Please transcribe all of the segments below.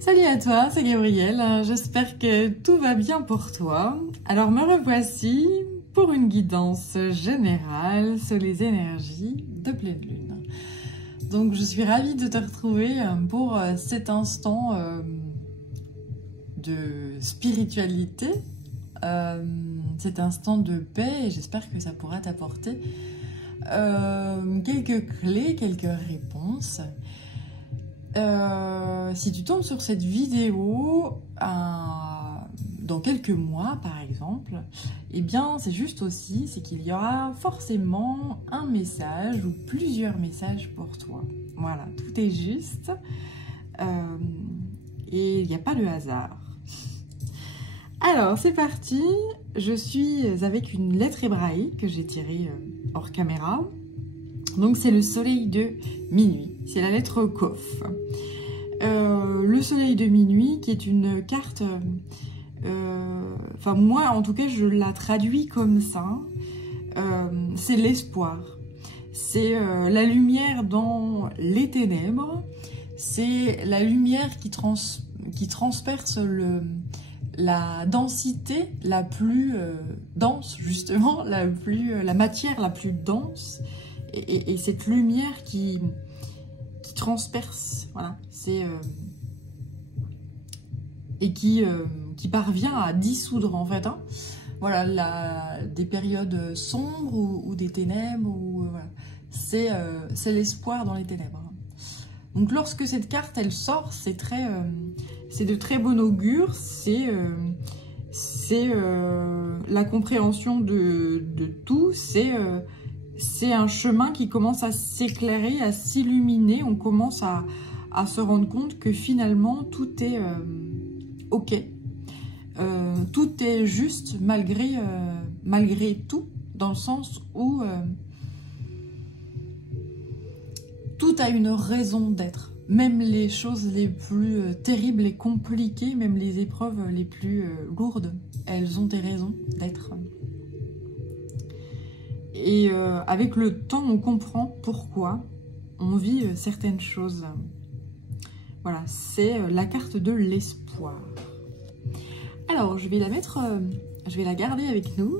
Salut à toi, c'est Gabrielle, j'espère que tout va bien pour toi. Alors me revoici pour une guidance générale sur les énergies de pleine lune. Donc je suis ravie de te retrouver pour cet instant de spiritualité, cet instant de paix, et j'espère que ça pourra t'apporter quelques clés, quelques réponses. Si tu tombes sur cette vidéo dans quelques mois par exemple, eh bien c'est juste aussi, c'est qu'il y aura forcément un message ou plusieurs messages pour toi. Voilà, tout est juste et il n'y a pas de hasard. Alors c'est parti, je suis avec une lettre hébraïque que j'ai tirée hors caméra. Donc c'est le soleil de minuit, c'est la lettre Kof. Le soleil de minuit qui est une carte, enfin moi en tout cas je la traduis comme ça, c'est l'espoir. C'est la lumière dans les ténèbres, c'est la lumière qui transperce la densité la plus dense justement, la matière la plus dense. Et cette lumière qui transperce, voilà, c'est et qui parvient à dissoudre en fait, hein, voilà, des périodes sombres ou des ténèbres, voilà. C'est l'espoir dans les ténèbres. Donc lorsque cette carte elle sort, c'est de très bon augure, c'est la compréhension de tout, c'est un chemin qui commence à s'éclairer, à s'illuminer. On commence à se rendre compte que finalement tout est ok. Tout est juste malgré tout, dans le sens où tout a une raison d'être. Même les choses les plus terribles et compliquées, même les épreuves les plus lourdes, elles ont des raisons d'être. Et avec le temps, on comprend pourquoi on vit certaines choses. Voilà, c'est la carte de l'espoir. Alors, je vais la mettre, je vais la garder avec nous.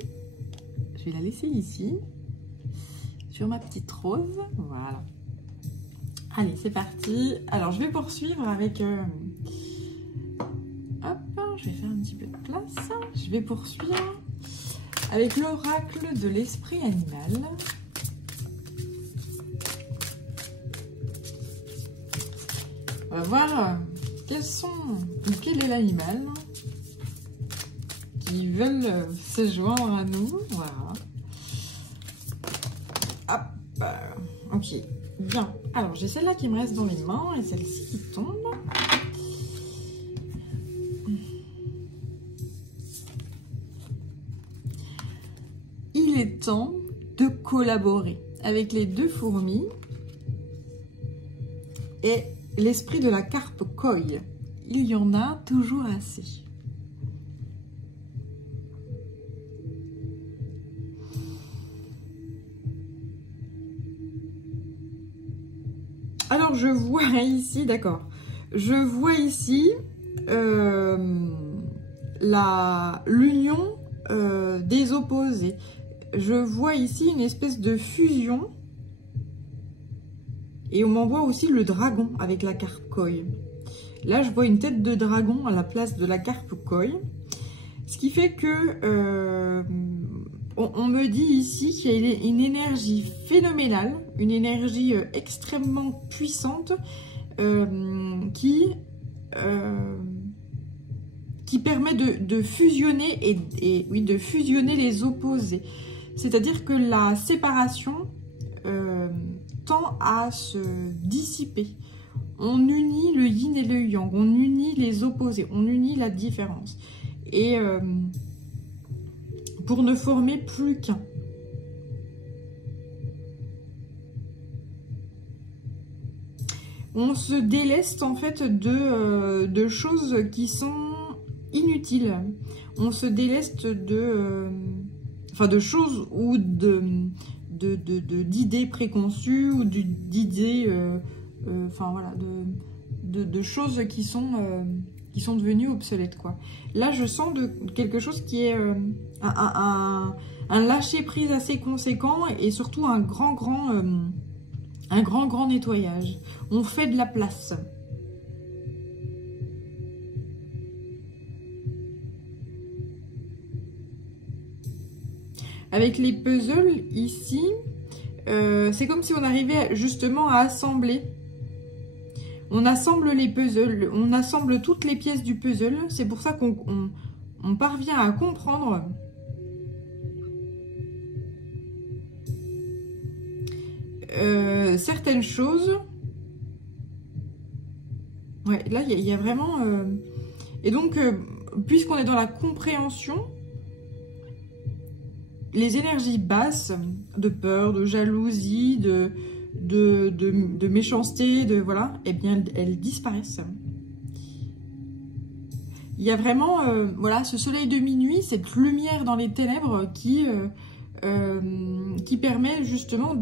Je vais la laisser ici, sur ma petite rose. Voilà. Allez, c'est parti. Alors, je vais poursuivre avec... hop, je vais faire un petit peu de place. Je vais poursuivre avec l'oracle de l'esprit animal. On va voir quel est l'animal qui veulent se joindre à nous. Voilà. Hop. Ok. Bien. Alors, j'ai celle-là qui me reste dans les mains et celle-ci qui tombe. Il est temps de collaborer avec les deux fourmis et l'esprit de la carpe koi. Il y en a toujours assez. Alors je vois ici, d'accord, je vois ici l'union des opposés. Je vois ici une espèce de fusion. Et on m'envoie aussi le dragon avec la carpe koi. Là, je vois une tête de dragon à la place de la carpe koi. Ce qui fait que on me dit ici qu'il y a une énergie phénoménale, une énergie extrêmement puissante qui permet de fusionner oui, de fusionner les opposés. C'est-à-dire que la séparation tend à se dissiper. On unit le yin et le yang, on unit les opposés, on unit la différence. Et pour ne former plus qu'un. On se déleste en fait de choses qui sont inutiles. On se déleste de choses ou d'idées préconçues ou d'idées, de choses qui sont devenues obsolètes, quoi. Là, je sens quelque chose qui est un lâcher-prise assez conséquent et surtout un grand nettoyage. On fait de la place. Avec les puzzles ici, c'est comme si on arrivait justement à assembler. On assemble les puzzles, on assemble toutes les pièces du puzzle. C'est pour ça qu'on parvient à comprendre certaines choses. Ouais, là, il y a vraiment... Et donc, puisqu'on est dans la compréhension, les énergies basses de peur, de jalousie, de méchanceté, voilà, eh bien, elles disparaissent. Il y a vraiment, voilà, ce soleil de minuit, cette lumière dans les ténèbres qui permet justement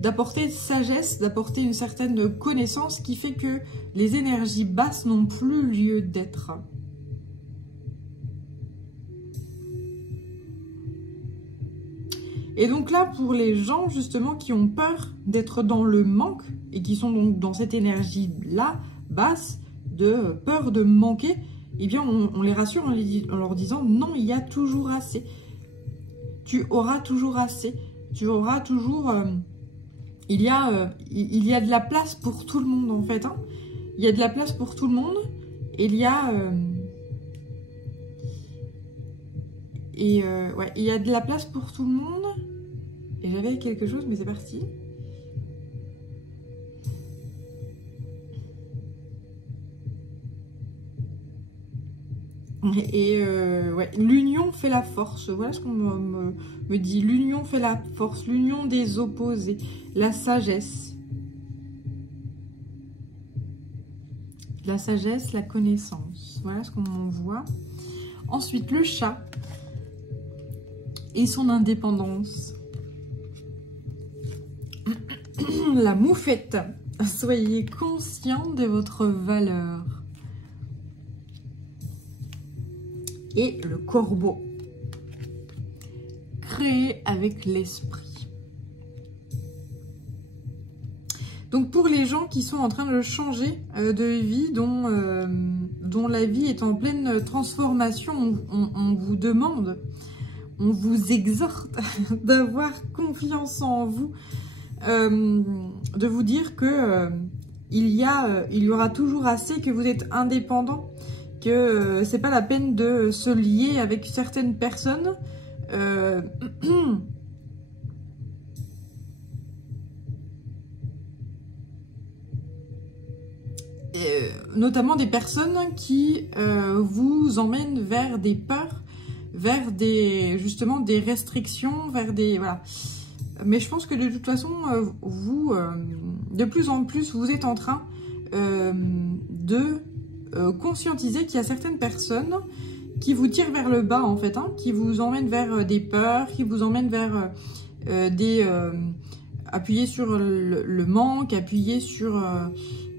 d'apporter sagesse, d'apporter une certaine connaissance qui fait que les énergies basses n'ont plus lieu d'être. Et donc là, pour les gens justement qui ont peur d'être dans le manque et qui sont donc dans cette énergie-là, basse, de peur de manquer, eh bien on les rassure en leur disant non, il y a toujours assez. Tu auras toujours assez. Tu auras toujours... il y a de la place pour tout le monde en fait. Hein. Il y a de la place pour tout le monde. Et il y a... ouais, il y a de la place pour tout le monde. Et j'avais quelque chose, mais c'est parti. Et ouais, l'union fait la force. Voilà ce qu'on me dit. L'union fait la force. L'union des opposés. La sagesse. La sagesse, la connaissance. Voilà ce qu'on voit. Ensuite, le chat et son indépendance. La moufette. Soyez conscient de votre valeur. Et le corbeau. Créé avec l'esprit. Donc pour les gens qui sont en train de changer de vie, dont la vie est en pleine transformation, on vous demande, on vous exhorte d'avoir confiance en vous, de vous dire que il y aura toujours assez, que vous êtes indépendant, que c'est pas la peine de se lier avec certaines personnes. Notamment des personnes qui vous emmènent vers des peurs, vers justement des restrictions, vers des... Voilà. Mais je pense que de toute façon, vous, de plus en plus, vous êtes en train de conscientiser qu'il y a certaines personnes qui vous tirent vers le bas, en fait, hein, qui vous emmènent vers des peurs, qui vous emmènent vers appuyer sur le manque, appuyer sur...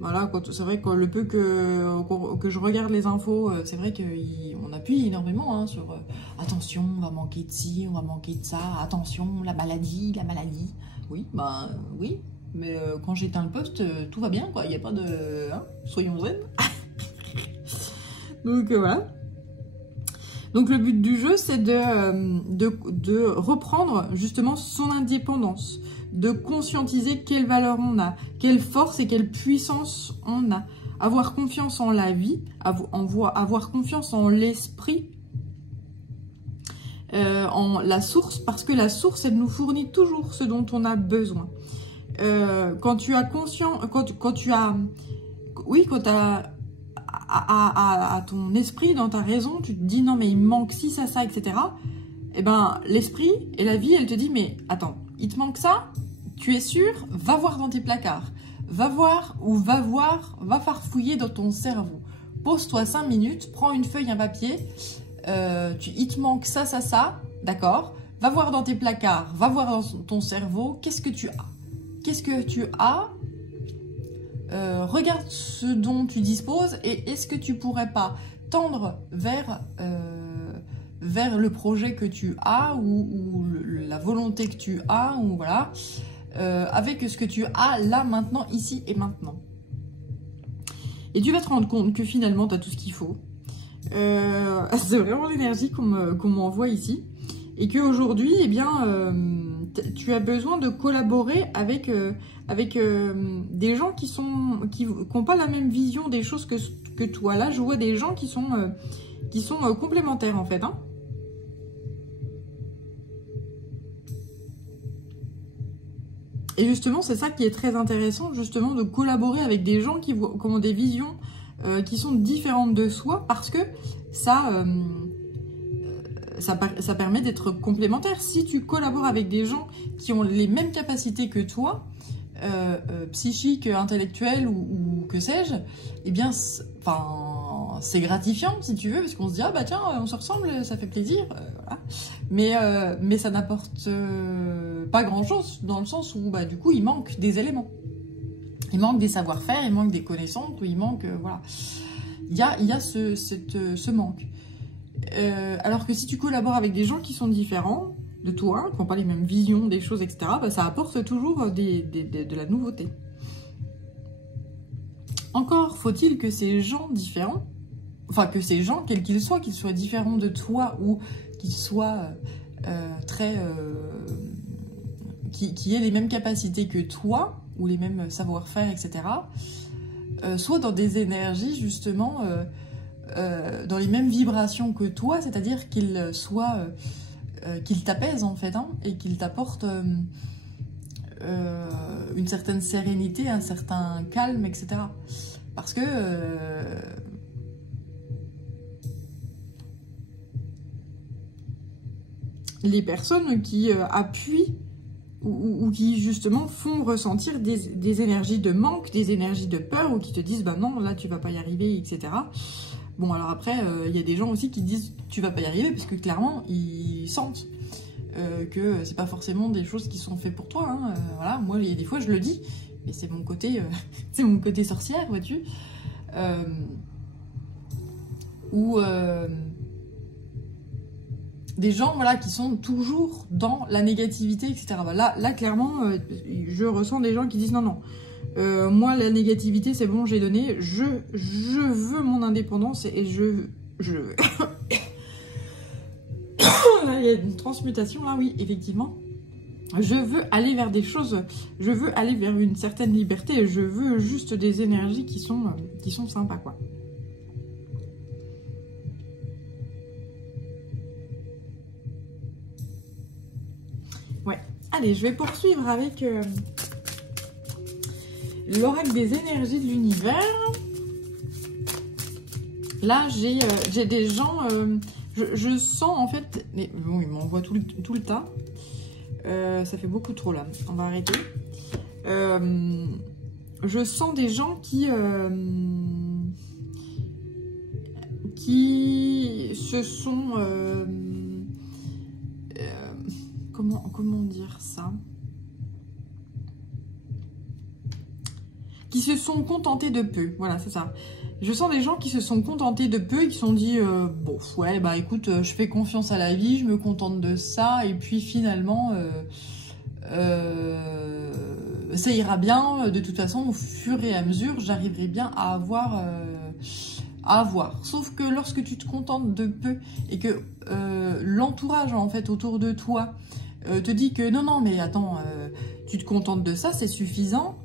voilà, c'est vrai que le peu que je regarde les infos, c'est vrai qu'on appuie énormément hein, sur attention, on va manquer de ci, on va manquer de ça, attention, la maladie. Oui, ben oui, mais quand j'éteins le poste, tout va bien, quoi. Il n'y a pas de... Hein, soyons zen. Donc voilà. Donc le but du jeu, c'est de reprendre justement son indépendance, de conscientiser quelle valeur on a, quelle force et quelle puissance on a. Avoir confiance en la vie, avoir confiance en l'esprit, en la source, parce que la source, elle nous fournit toujours ce dont on a besoin. Quand tu as conscience, quand tu as... Oui, quand tu as... À ton esprit, dans ta raison, tu te dis non mais il me manque ci, ça, etc. Et ben l'esprit et la vie, elle te dit mais attends, il te manque ça, tu es sûr, va voir dans tes placards, va voir ou va farfouiller dans ton cerveau. Pose-toi 5 minutes, prends une feuille, un papier, il te manque ça, d'accord, va voir dans tes placards, va voir dans ton cerveau, qu'est-ce que tu as. Qu'est-ce que tu as regarde ce dont tu disposes et est-ce que tu pourrais pas tendre vers le projet que tu as ou la volonté que tu as, ou voilà, avec ce que tu as là, maintenant, ici et maintenant. Et tu vas te rendre compte que finalement, tu as tout ce qu'il faut. C'est vraiment l'énergie qu'on m'envoie ici. Et qu'aujourd'hui, eh bien, tu as besoin de collaborer avec des gens qui n'ont pas la même vision des choses que toi. Là, je vois des gens qui sont complémentaires, en fait. Hein. Et justement, c'est ça qui est très intéressant, justement, de collaborer avec des gens qui ont des visions qui sont différentes de soi, parce que ça permet d'être complémentaire. Si tu collabores avec des gens qui ont les mêmes capacités que toi, psychiques, intellectuelles ou que sais-je, eh bien, c'est gratifiant, si tu veux, parce qu'on se dit, ah bah tiens, on se ressemble, ça fait plaisir, voilà. Mais ça n'apporte pas grand-chose, dans le sens où, bah, du coup, il manque des éléments. Il manque des savoir-faire, il manque des connaissances, ou il manque, voilà. Il y a ce manque. Alors que si tu collabores avec des gens qui sont différents de toi, qui n'ont pas les mêmes visions des choses, etc., bah, ça apporte toujours de la nouveauté. Encore faut-il que ces gens différents, enfin que ces gens, quels qu'ils soient différents de toi ou qu'ils soient qui aient les mêmes capacités que toi, ou les mêmes savoir-faire, etc., soient dans des énergies justement... dans les mêmes vibrations que toi, c'est-à-dire qu'ils t'apaisent en fait, hein, et qu'ils t'apportent une certaine sérénité, un certain calme, etc. Parce que les personnes qui appuient ou qui justement font ressentir des énergies de manque, des énergies de peur, ou qui te disent bah non, là tu vas pas y arriver, etc. Bon, alors après, il y a des gens aussi qui disent tu vas pas y arriver, parce que clairement, ils sentent que c'est pas forcément des choses qui sont faites pour toi. Hein. Voilà, moi, il y a des fois, je le dis, mais c'est mon côté, c'est mon côté sorcière, vois-tu. Ou des gens, voilà, qui sont toujours dans la négativité, etc. Bah, là, clairement, je ressens des gens qui disent non, non. Moi, la négativité, c'est bon, j'ai donné. Je veux mon indépendance et je... Là, il y a une transmutation, là, oui, effectivement. Je veux aller vers des choses, je veux aller vers une certaine liberté, je veux juste des énergies qui sont sympas, quoi. Ouais, allez, je vais poursuivre avec... l'oracle des énergies de l'univers. Là, j'ai des gens... je sens, en fait... Bon, ils m'envoient tout le tas. Ça fait beaucoup trop, là. On va arrêter. Je sens des gens qui se sont... comment dire ça ? Qui se sont contentés de peu, voilà, c'est ça. Je sens des gens qui se sont contentés de peu et qui se sont dit, bon, ouais, bah écoute, je fais confiance à la vie, je me contente de ça, et puis finalement, ça ira bien, de toute façon, au fur et à mesure, j'arriverai bien à avoir... Sauf que lorsque tu te contentes de peu, et que l'entourage, en fait, autour de toi, te dit que non, mais attends, tu te contentes de ça, c'est suffisant,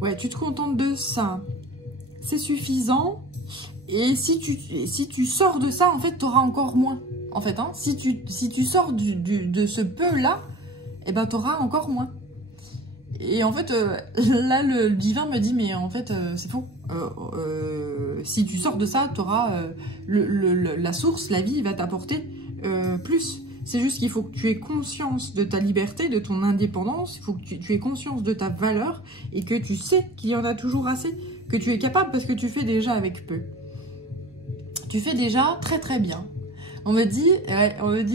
ouais, tu te contentes de ça, c'est suffisant, et si tu sors de ça, en fait, tu auras encore moins, en fait, hein. Si tu sors de ce peu-là, eh ben, tu auras encore moins. Et en fait, là, le divin me dit, mais en fait, c'est faux. Si tu sors de ça, tu auras la source, la vie va t'apporter plus. C'est juste qu'il faut que tu aies conscience de ta liberté, de ton indépendance. Il faut que tu aies conscience de ta valeur et que tu sais qu'il y en a toujours assez, que tu es capable parce que tu fais déjà avec peu. tu fais déjà très très bien. On me dit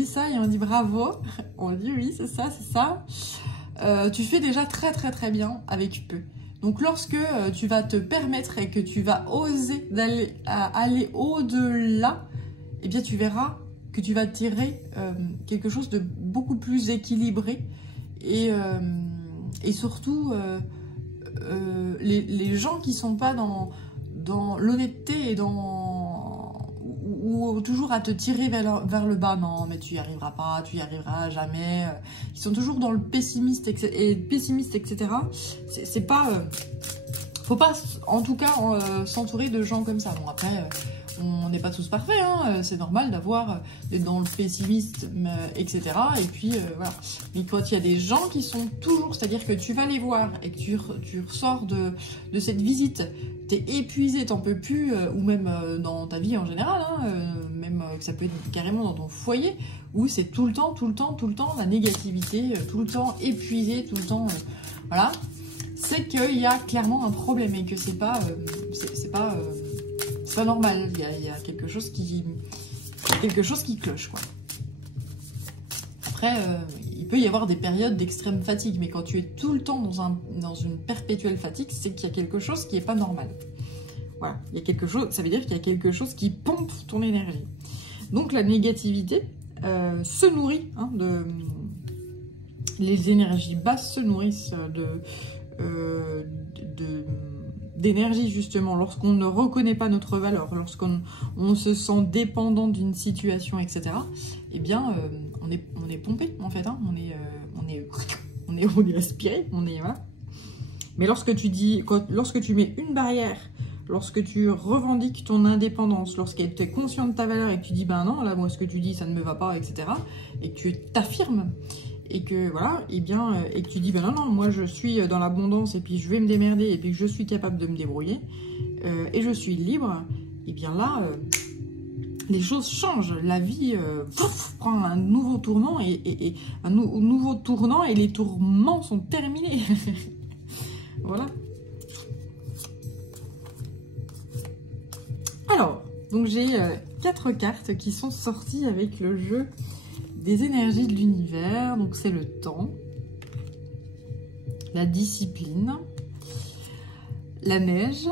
ça et on dit bravo. On dit oui, c'est ça, c'est ça. Tu fais déjà très très très bien avec peu. Donc lorsque tu vas te permettre et que tu vas oser aller au-delà, eh bien tu verras que tu vas tirer quelque chose de beaucoup plus équilibré et surtout les gens qui sont pas dans l'honnêteté et ou toujours à te tirer vers le bas, non mais tu y arriveras pas, tu y arriveras jamais, ils sont toujours dans le pessimiste, etc. C'est pas faut pas en tout cas s'entourer de gens comme ça. Bon après on n'est pas tous parfaits, hein, c'est normal d'être dans le pessimisme, etc. Et puis voilà. Mais quand il y a des gens qui sont toujours, c'est-à-dire que tu vas les voir et que tu ressors de cette visite, t'es épuisé, t'en peux plus, ou même dans ta vie en général, hein, même que ça peut être carrément dans ton foyer, où c'est tout le temps la négativité, tout le temps épuisé, tout le temps, voilà. C'est qu'il y a clairement un problème et que c'est pas normal, il y a quelque chose qui cloche, quoi. Après, il peut y avoir des périodes d'extrême fatigue, mais quand tu es tout le temps dans une perpétuelle fatigue, c'est qu'il y a quelque chose qui n'est pas normal. Voilà, il y a quelque chose, ça veut dire qu'il y a quelque chose qui pompe ton énergie. Donc la négativité se nourrit, hein, les énergies basses se nourrissent d'énergie justement lorsqu'on ne reconnaît pas notre valeur, lorsqu'on se sent dépendant d'une situation, etc. Eh bien, on est pompé en fait, hein, on est aspiré, voilà. Mais lorsque tu mets une barrière, lorsque tu revendiques ton indépendance, lorsque tu es conscient de ta valeur et que tu dis ben non, là moi ce que tu dis ça ne me va pas, etc. et que tu t'affirmes et que voilà, et que tu dis ben non, moi je suis dans l'abondance et puis je vais me démerder et puis que je suis capable de me débrouiller et je suis libre, et bien là les choses changent, la vie prend un nouveau tournant et nouveau tournant et les tourments sont terminés. Voilà. Alors, donc j'ai 4 cartes qui sont sorties avec le jeu des énergies de l'univers. Donc c'est le temps, la discipline, la neige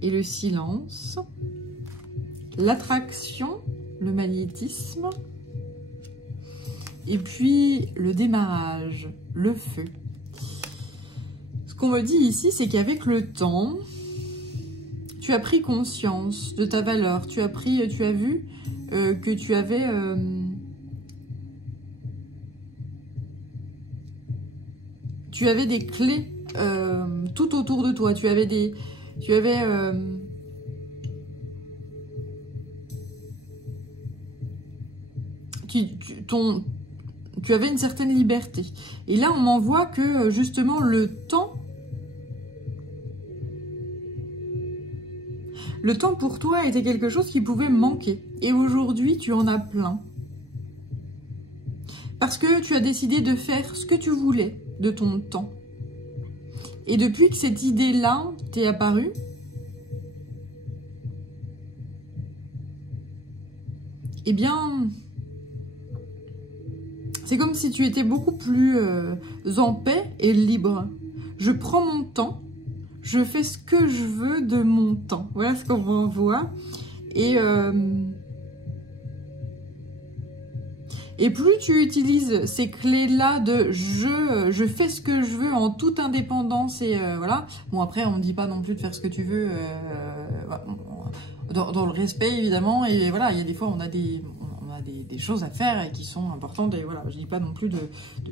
et le silence, l'attraction, le magnétisme, et puis le démarrage, le feu. Ce qu'on me dit ici, c'est qu'avec le temps, tu as pris conscience de ta valeur, tu as vu que tu avais des clés tout autour de toi, tu avais une certaine liberté. Et là, on m'envoie que justement le temps pour toi était quelque chose qui pouvait manquer. Et aujourd'hui, tu en as plein. Parce que tu as décidé de faire ce que tu voulais de ton temps. Et depuis que cette idée-là t'est apparue, eh bien, c'est comme si tu étais beaucoup plus en paix et libre. Je prends mon temps. Je fais ce que je veux de mon temps. Voilà ce qu'on m'envoie. Et plus tu utilises ces clés-là de je fais ce que je veux en toute indépendance et voilà. Bon, après, on ne dit pas non plus de faire ce que tu veux dans le respect, évidemment. Et voilà, il y a des fois, on a des choses à faire et qui sont importantes. Et voilà, je dis pas non plus de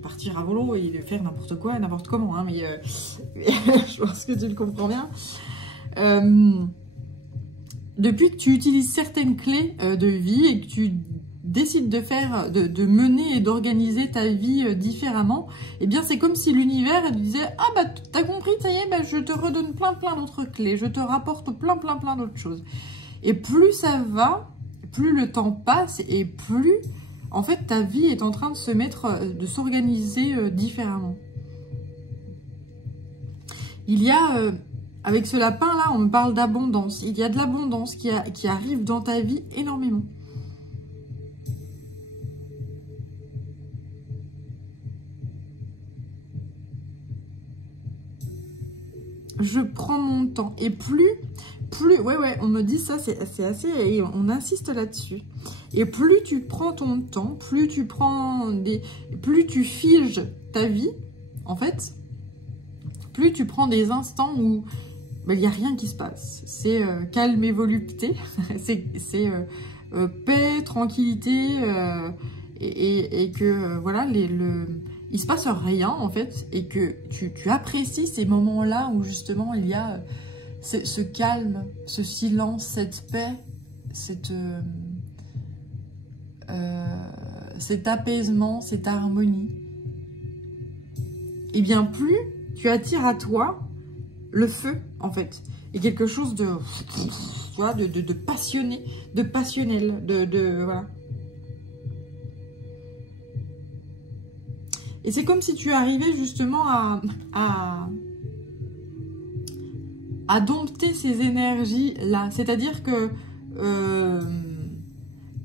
partir à volo et de faire n'importe quoi, n'importe comment. Hein, mais je pense que tu le comprends bien. Depuis que tu utilises certaines clés de vie et que tu décides de mener et d'organiser ta vie différemment, eh bien c'est comme si l'univers disait « Ah bah t'as compris, ça y est, bah, je te redonne plein d'autres clés, je te rapporte plein d'autres choses. » Et plus ça va, plus le temps passe et plus en fait ta vie est en train de s'organiser différemment. Il y a Avec ce lapin-là, on me parle d'abondance. Il y a de l'abondance qui arrive dans ta vie énormément. Je prends mon temps. Et plus, ouais, on me dit ça, c'est assez, et on insiste là-dessus. Et plus tu prends ton temps, plus tu figes ta vie, en fait, plus tu prends des instants où il n'y a rien qui se passe. C'est calme et volupté, c'est paix, tranquillité, et que voilà, il se passe rien en fait, et que tu apprécies ces moments-là où justement il y a ce calme, ce silence, cette paix, cet apaisement, cette harmonie. Et bien plus tu attires à toi le feu en fait, et quelque chose de passionné, de passionnel, voilà. Et c'est comme si tu arrivais justement à dompter ces énergies-là. C'est-à-dire que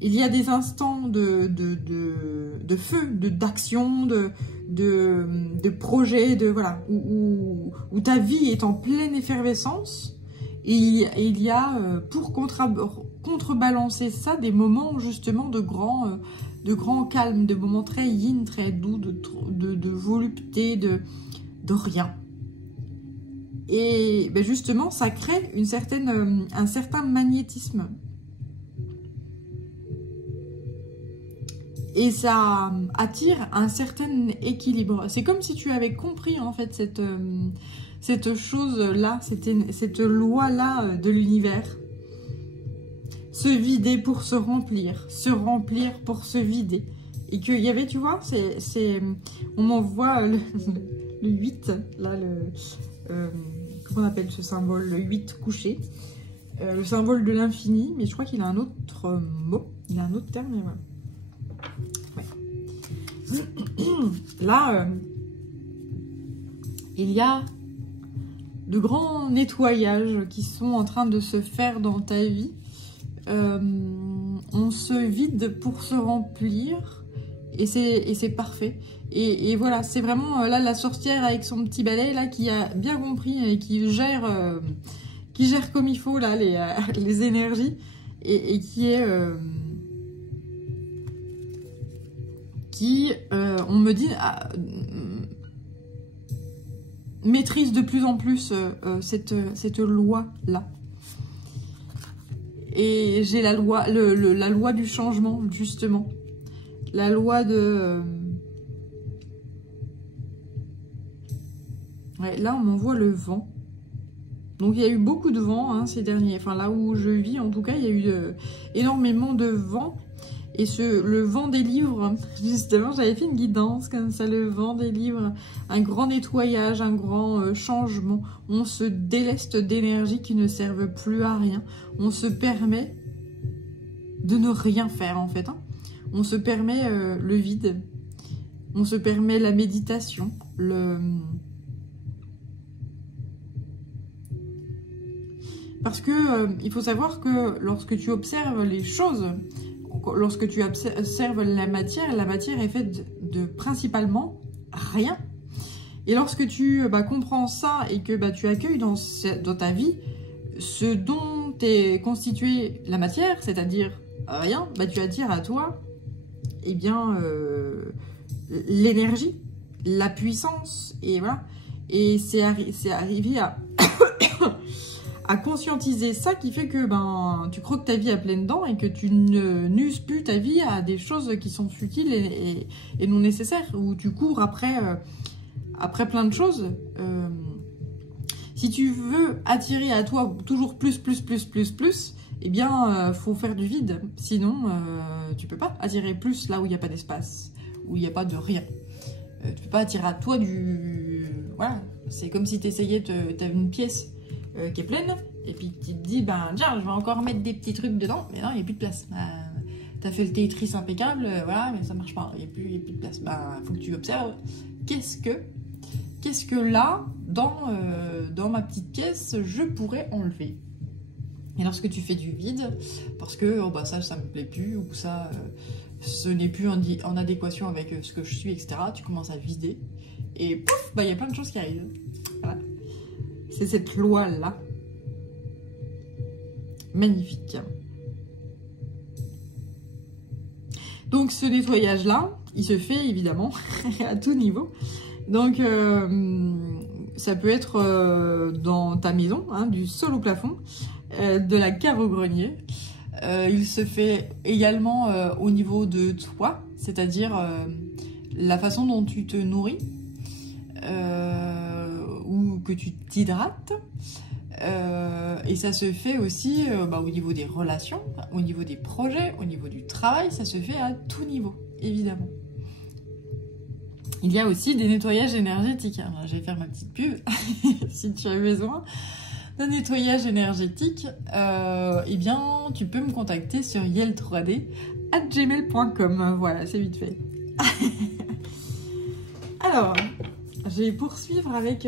il y a des instants de feu, d'action, de projet, voilà, où ta vie est en pleine effervescence. Et il y a, pour contrebalancer ça, des moments justement de grand calme, de moments très yin, très doux, de volupté, de rien. Et ben justement, ça crée un certain magnétisme. Et ça attire un certain équilibre. C'est comme si tu avais compris en fait cette chose-là, cette loi-là de l'univers. Se vider pour se remplir pour se vider. Et qu'il y avait, tu vois, on m'envoie le 8, là, comment on appelle ce symbole, le 8 couché, le symbole de l'infini, mais je crois qu'il a un autre mot, il a un autre terme, mais voilà. Ouais. Là, il y a de grands nettoyages qui sont en train de se faire dans ta vie. On se vide pour se remplir et c'est parfait. Et voilà, c'est vraiment là la sorcière avec son petit balai là qui a bien compris et qui gère comme il faut là les énergies et qui est on me dit maîtrise de plus en plus cette loi là. Et j'ai la loi, la loi du changement, justement. La loi de... Ouais, là, on m'envoie le vent. Donc, il y a eu beaucoup de vent hein, ces derniers... Enfin, là où je vis, en tout cas, il y a eu énormément de vent. Et le vent des livres, justement, j'avais fait une guidance comme ça, le vent des livres. Un grand nettoyage, un grand changement. On se déleste d'énergie qui ne servent plus à rien. On se permet de ne rien faire, en fait. Hein. On se permet le vide. On se permet la méditation. Parce que il faut savoir que lorsque tu observes les choses... Lorsque tu observes la matière est faite de principalement rien. Et lorsque tu comprends ça et que tu accueilles dans ta vie ce dont est constituée la matière, c'est-à-dire rien, tu attires à toi l'énergie, la puissance, et voilà. Et c'est arrivé à... à conscientiser ça qui fait que tu croques ta vie à pleines dents et que tu n'uses plus ta vie à des choses qui sont futiles et non nécessaires, où tu cours après plein de choses. Si tu veux attirer à toi toujours plus, eh bien, faut faire du vide. Sinon, tu peux pas attirer plus là où il n'y a pas d'espace, où il n'y a pas de rien. Tu peux pas attirer à toi du... Voilà, c'est comme si tu essayais, tu avais une pièce qui est pleine, et puis tu te dis, tiens, je vais encore mettre des petits trucs dedans, mais non, il n'y a plus de place. Tu as fait le Tetris impeccable, voilà, mais ça marche pas, il n'y a plus de place. Faut que tu observes qu'est-ce que qu'est-ce que là, dans ma petite caisse, je pourrais enlever. Et lorsque tu fais du vide, parce que oh bah ça me plaît plus, ou ça, ce n'est plus en adéquation avec ce que je suis, etc., tu commences à vider, et pouf, bah il y a plein de choses qui arrivent. Voilà. C'est cette loi-là. Magnifique. Donc ce nettoyage-là, il se fait évidemment à tout niveau. Donc ça peut être dans ta maison, hein, du sol au plafond, de la cave au grenier. Il se fait également au niveau de toi, c'est-à-dire la façon dont tu te nourris ou que tu t'hydrates. Et ça se fait aussi au niveau des relations, au niveau des projets, au niveau du travail, ça se fait à tout niveau, évidemment. Il y a aussi des nettoyages énergétiques. Alors, je vais faire ma petite pub, si tu as besoin d'un nettoyage énergétique, eh bien, tu peux me contacter sur yel3d@gmail.com. Voilà, c'est vite fait. Alors, je vais poursuivre avec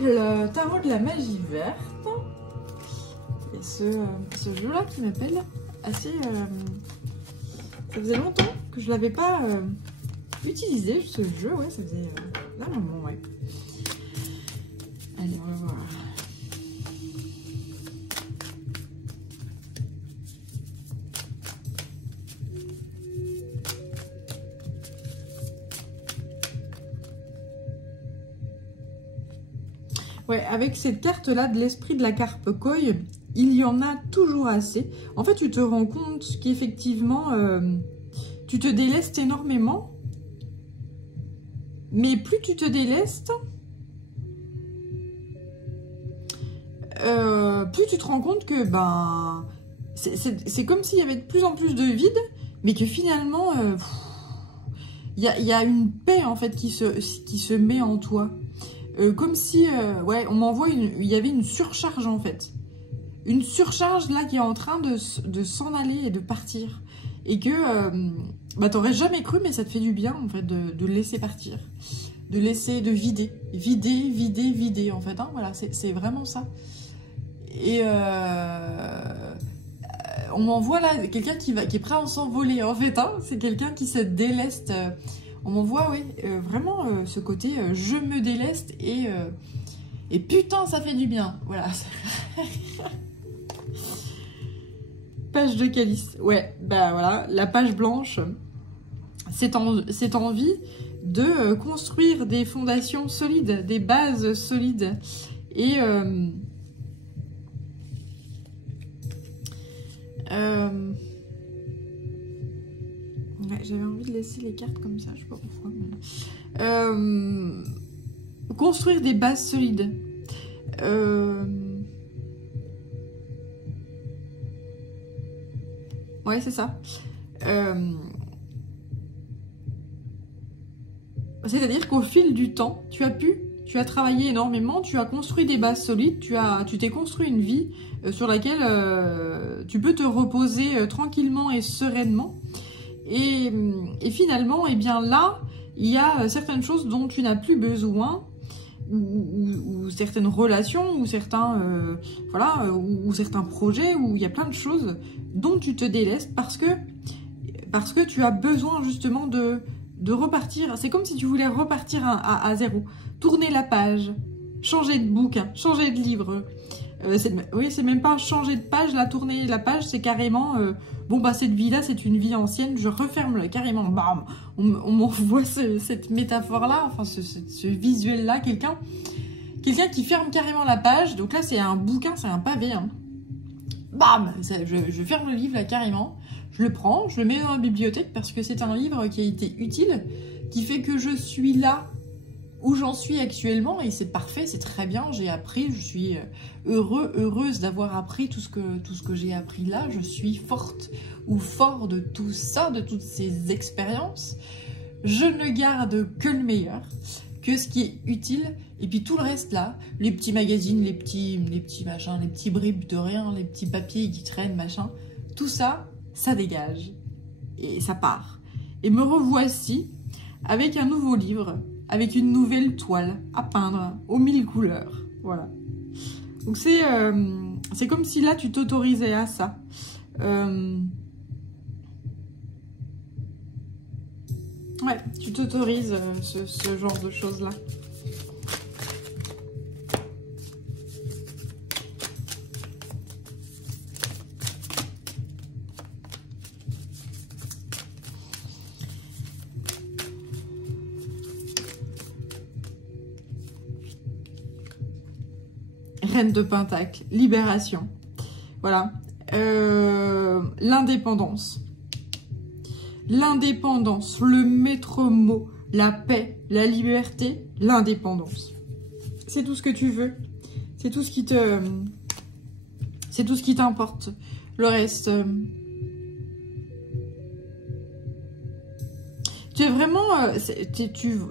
le tarot de la magie verte. Et ce jeu-là qui m'appelle assez... ça faisait longtemps que je ne l'avais pas utilisé, ce jeu. Ouais, ça faisait un moment, ouais. Allez, on va voir. Ouais, avec cette carte-là de l'esprit de la carpe koi, il y en a toujours assez. En fait, tu te rends compte qu'effectivement, tu te délestes énormément. Mais plus tu te délestes, plus tu te rends compte que c'est comme s'il y avait de plus en plus de vide, mais que finalement, il y a une paix en fait qui se met en toi. Comme si, ouais, on m'envoie il y avait une surcharge en fait. Une surcharge là qui est en train de s'en aller et de partir. Et que t'aurais jamais cru, mais ça te fait du bien en fait de laisser partir. De vider. Vider en fait. Hein, voilà, c'est vraiment ça. Et on m'envoie là quelqu'un qui est prêt à s'envoler en fait. Hein, c'est quelqu'un qui se déleste. On m'envoie, oui, vraiment ce côté je me déleste et putain, ça fait du bien. Voilà. Page de calice. Ouais, bah voilà, la page blanche. C'est envie de construire des fondations solides, des bases solides. Et ouais, j'avais envie de laisser les cartes comme ça, je sais pas pourquoi. Mais... construire des bases solides. Ouais, c'est ça. C'est-à-dire qu'au fil du temps, tu as travaillé énormément, tu as construit des bases solides, tu t'es construit une vie sur laquelle tu peux te reposer tranquillement et sereinement. Et finalement, eh bien là, il y a certaines choses dont tu n'as plus besoin, ou certaines relations, ou certains, ou certains projets, où il y a plein de choses dont tu te délestes parce que tu as besoin justement de repartir. C'est comme si tu voulais repartir à zéro. Tourner la page, changer de bouquin, changer de livre. Oui, c'est même pas changer de page, là, tourner la page, c'est carrément... cette vie-là, c'est une vie ancienne, je referme carrément, bam. On m'envoie cette métaphore-là, enfin, ce visuel-là, quelqu'un qui ferme carrément la page. Donc là, c'est un bouquin, c'est un pavé, hein. Bam, je ferme le livre, là, carrément. Je le prends, je le mets dans la bibliothèque parce que c'est un livre qui a été utile, qui fait que je suis là où j'en suis actuellement et c'est parfait, c'est très bien, j'ai appris, je suis heureuse d'avoir appris tout ce que j'ai appris là, je suis forte ou fort de tout ça, de toutes ces expériences. Je ne garde que le meilleur, que ce qui est utile, et puis tout le reste là, les petits magazines, les petits machins, les petits bribes de rien, les petits papiers qui traînent, machin, tout ça, ça dégage et ça part. Et me revoici avec un nouveau livre, avec une nouvelle toile à peindre aux 1000 couleurs. Voilà. Donc c'est comme si là tu t'autorisais à ça. Ouais, tu t'autorises ce genre de choses-là. Reine de Pentacle, libération. Voilà. L'indépendance. L'indépendance, le maître mot, la paix, la liberté, l'indépendance. C'est tout ce que tu veux. C'est tout ce qui te... C'est tout ce qui t'importe. Le reste... Tu es vraiment...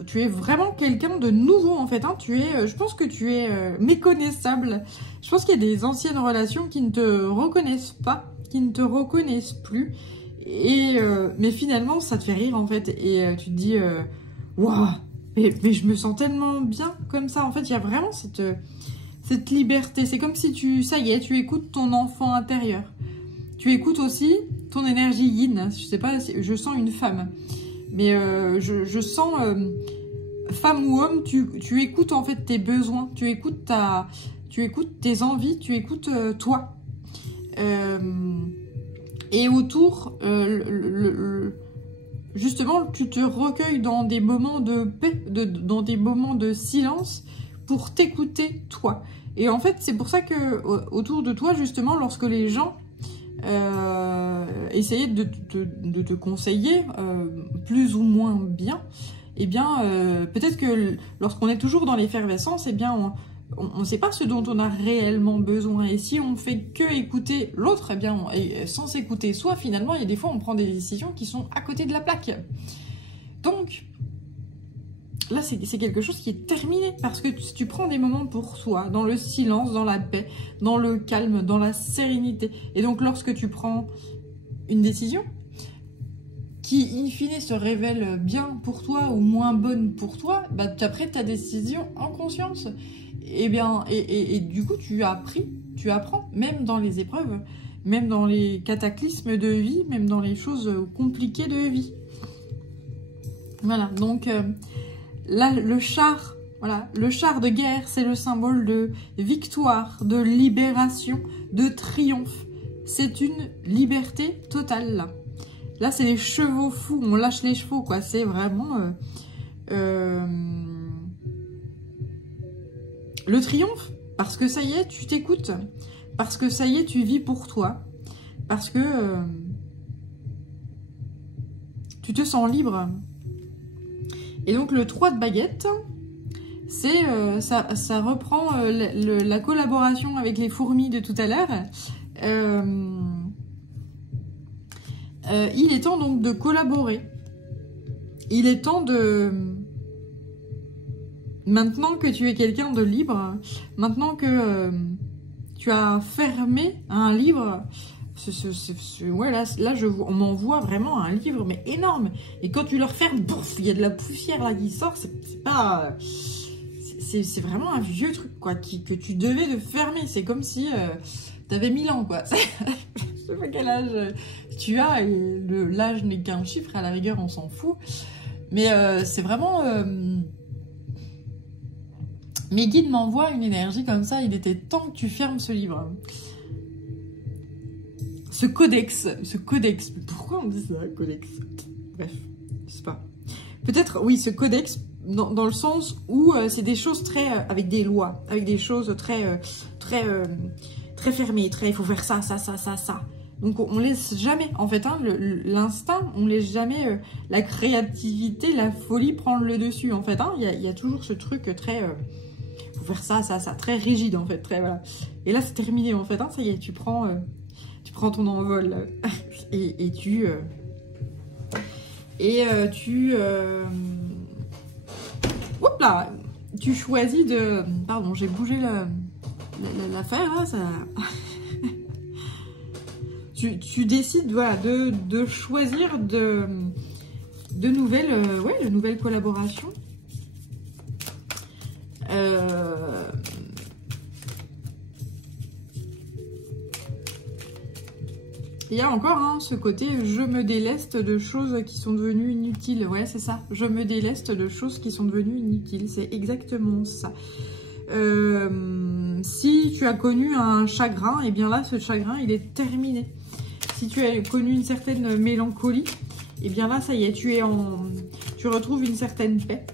tu es vraiment quelqu'un de nouveau, en fait. Hein. Je pense que tu es méconnaissable. Je pense qu'il y a des anciennes relations qui ne te reconnaissent pas, qui ne te reconnaissent plus. Mais finalement, ça te fait rire, en fait. Et tu te dis, waouh, mais je me sens tellement bien comme ça. En fait, il y a vraiment cette liberté. C'est comme si ça y est, tu écoutes ton enfant intérieur. Tu écoutes aussi ton énergie yin. Je sais pas, je sens une femme. Mais je sens, femme ou homme, tu écoutes en fait tes besoins. Tu écoutes tes envies, tu écoutes toi. Et autour, justement, tu te recueilles dans des moments de paix, dans des moments de silence pour t'écouter toi. Et en fait, c'est pour ça que autour de toi, justement, lorsque les gens essayaient de te conseiller plus ou moins bien, eh bien, peut-être que lorsqu'on est toujours dans l'effervescence, eh bien, on ne sait pas ce dont on a réellement besoin. Et si on fait que écouter l'autre, eh bien, sans s'écouter soi, finalement, il y a des fois, on prend des décisions qui sont à côté de la plaque. Donc, là, c'est quelque chose qui est terminé. Parce que tu prends des moments pour toi, dans le silence, dans la paix, dans le calme, dans la sérénité. Et donc, lorsque tu prends une décision qui, in fine, se révèle bien pour toi ou moins bonne pour toi, bah, tu as pris ta décision en conscience. Et bien, et du coup, tu apprends, même dans les épreuves, même dans les cataclysmes de vie, même dans les choses compliquées de vie. Voilà, donc là, le char de guerre, c'est le symbole de victoire, de libération, de triomphe. C'est une liberté totale, là. Là, c'est les chevaux fous, on lâche les chevaux, quoi. C'est vraiment... le triomphe, parce que ça y est, tu t'écoutes. Parce que ça y est, tu vis pour toi. Parce que tu te sens libre. Et donc, le 3 de baguette, c'est ça reprend la collaboration avec les fourmis de tout à l'heure. Il est temps donc de collaborer. Il est temps de... Maintenant que tu es quelqu'un de libre, maintenant que tu as fermé un livre, ouais, là on m'envoie vraiment un livre, mais énorme. Et quand tu le refermes, bouf, il y a de la poussière là qui sort. C'est pas... C'est vraiment un vieux truc, quoi, que tu devais de fermer. C'est comme si tu avais 1000 ans, quoi. Je sais pas quel âge tu as, et l'âge n'est qu'un chiffre, à la rigueur, on s'en fout. Mais c'est vraiment... Mes guides m'envoient une énergie comme ça, il était temps que tu fermes ce livre. Ce codex, pourquoi on dit ça, codex? Bref, je sais pas. Peut-être, oui, ce codex, dans le sens où c'est des choses très... avec des lois, avec des choses très fermées, il faut faire ça. Donc on laisse jamais, en fait, hein, l'instinct, on laisse jamais la créativité, la folie prendre le dessus, en fait. Hein, il y a toujours ce truc très... faut faire ça, très rigide, en fait. Très, voilà. Et là, c'est terminé, en fait. Hein, ça y est, tu prends ton envol. et tu... Hop là, tu choisis de... Pardon, j'ai bougé l'affaire, là, ça... tu décides, voilà, de choisir de nouvelles collaborations. Il y a encore hein, ce côté « je me déleste de choses qui sont devenues inutiles ». Ouais, c'est ça. Je me déleste de choses qui sont devenues inutiles. C'est exactement ça. Si tu as connu un chagrin, et bien là, ce chagrin, il est terminé. Si tu as connu une certaine mélancolie, et bien là, ça y est, tu retrouves une certaine paix.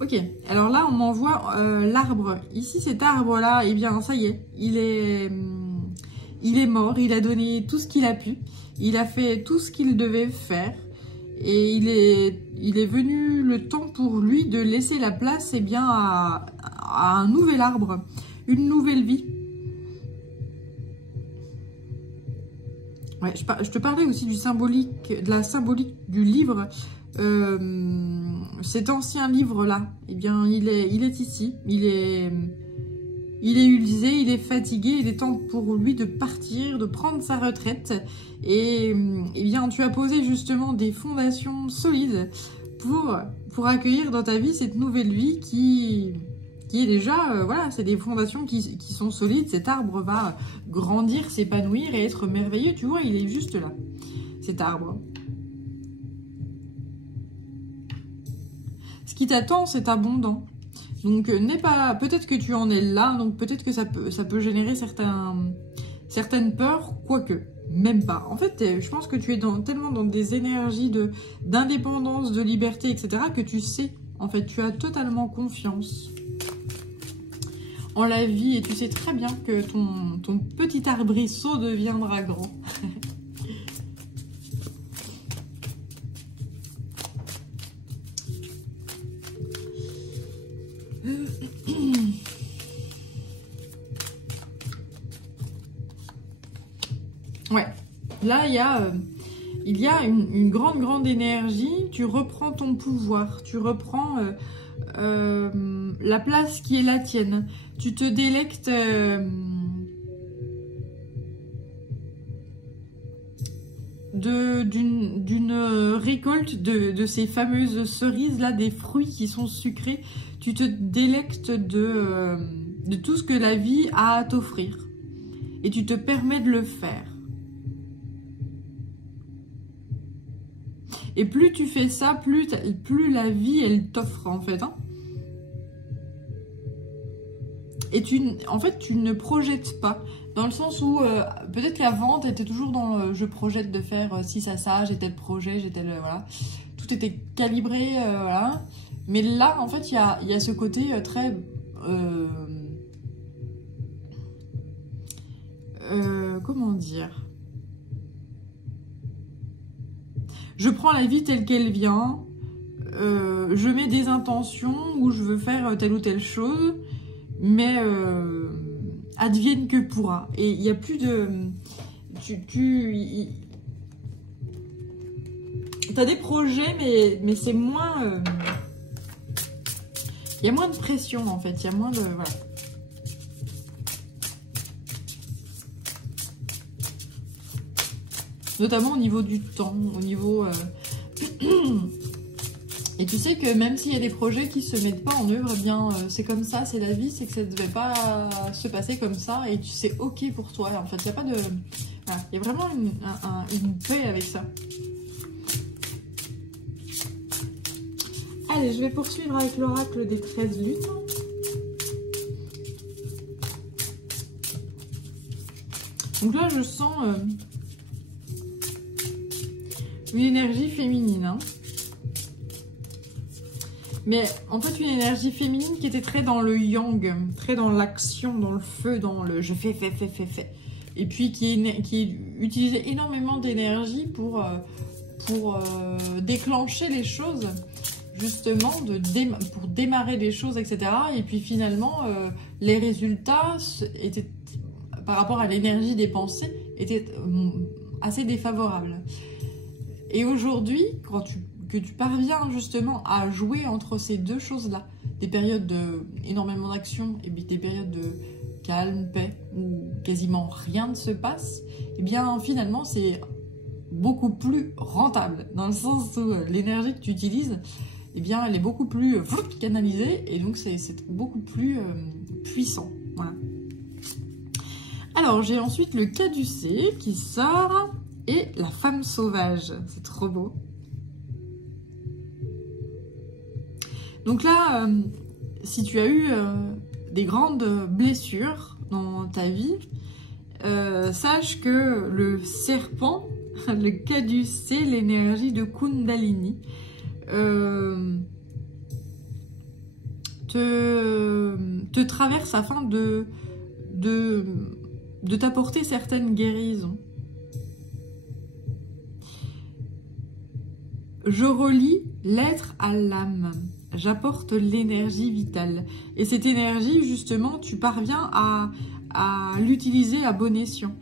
Ok, alors là, on m'envoie l'arbre. Ici, cet arbre-là, eh bien, ça y est, il est mort. Il a donné tout ce qu'il a pu. Il a fait tout ce qu'il devait faire. Et il est venu le temps pour lui de laisser la place, eh bien, à un nouvel arbre, une nouvelle vie. Ouais, je te parlais aussi de la symbolique du livre. Cet ancien livre-là, eh bien, il est ici. Il est usé, il est fatigué. Il est temps pour lui de partir, de prendre sa retraite. Et eh bien, tu as posé justement des fondations solides pour accueillir dans ta vie cette nouvelle vie qui est déjà, voilà, c'est des fondations qui sont solides. Cet arbre va grandir, s'épanouir et être merveilleux. Tu vois, il est juste là, cet arbre. Ce qui t'attend, c'est abondant. Donc, peut-être que tu en es là, donc peut-être que ça peut générer certaines peurs, quoique, même pas. En fait, je pense que tu es tellement dans des énergies d'indépendance, de liberté, etc., que tu sais, en fait, tu as totalement confiance en la vie et tu sais très bien que ton petit arbrisseau deviendra grand. Ouais, là il y a une grande énergie, tu reprends ton pouvoir, tu reprends la place qui est la tienne, tu te délectes d'une récolte de ces fameuses cerises là, des fruits qui sont sucrés, tu te délectes de tout ce que la vie a à t'offrir et tu te permets de le faire. Et plus tu fais ça, plus la vie, elle t'offre, en fait. Hein. Et en fait, tu ne projettes pas. Dans le sens où, peut-être qu'avant, tu étais toujours dans je projette de faire ci, ça, j'ai tel projet, j'ai tel... voilà. Tout était calibré, voilà. Mais là, en fait, il y a ce côté très... comment dire ? Je prends la vie telle qu'elle vient, je mets des intentions où je veux faire telle ou telle chose, mais advienne que pourra. Et il n'y a plus de... T'as des projets, mais c'est moins... Il y a moins de pression, en fait. Il y a moins de... Voilà. Notamment au niveau du temps, au niveau... Et tu sais que même s'il y a des projets qui se mettent pas en œuvre, eh bien c'est comme ça, c'est la vie, c'est que ça ne devait pas se passer comme ça et tu sais ok pour toi. En fait, il n'y a pas de... Voilà. Il y a vraiment une paix avec ça. Allez, je vais poursuivre avec l'oracle des 13 lunes. Donc là, je sens... une énergie féminine, hein. Mais en fait une énergie féminine qui était très dans le yang, très dans l'action, dans le feu, dans le je fais. Et puis qui utilisait énormément d'énergie pour déclencher les choses, justement, pour démarrer les choses, etc. Et puis finalement, les résultats étaient, par rapport à l'énergie dépensée, étaient assez défavorables. Et aujourd'hui, que tu parviens justement à jouer entre ces deux choses-là, des périodes d'énormément d'action et puis des périodes de calme, paix, où quasiment rien ne se passe, et bien finalement c'est beaucoup plus rentable, dans le sens où l'énergie que tu utilises, eh bien, elle est beaucoup plus canalisée, et donc c'est beaucoup plus puissant. Voilà. Alors, j'ai ensuite le caducée qui sort, et la femme sauvage. C'est trop beau. Donc là, si tu as eu des grandes blessures dans ta vie, sache que le serpent, le caducée, l'énergie de Kundalini, te traverse afin de t'apporter certaines guérisons. Je relie l'être à l'âme. J'apporte l'énergie vitale. Et cette énergie, justement, tu parviens à l'utiliser à bon escient.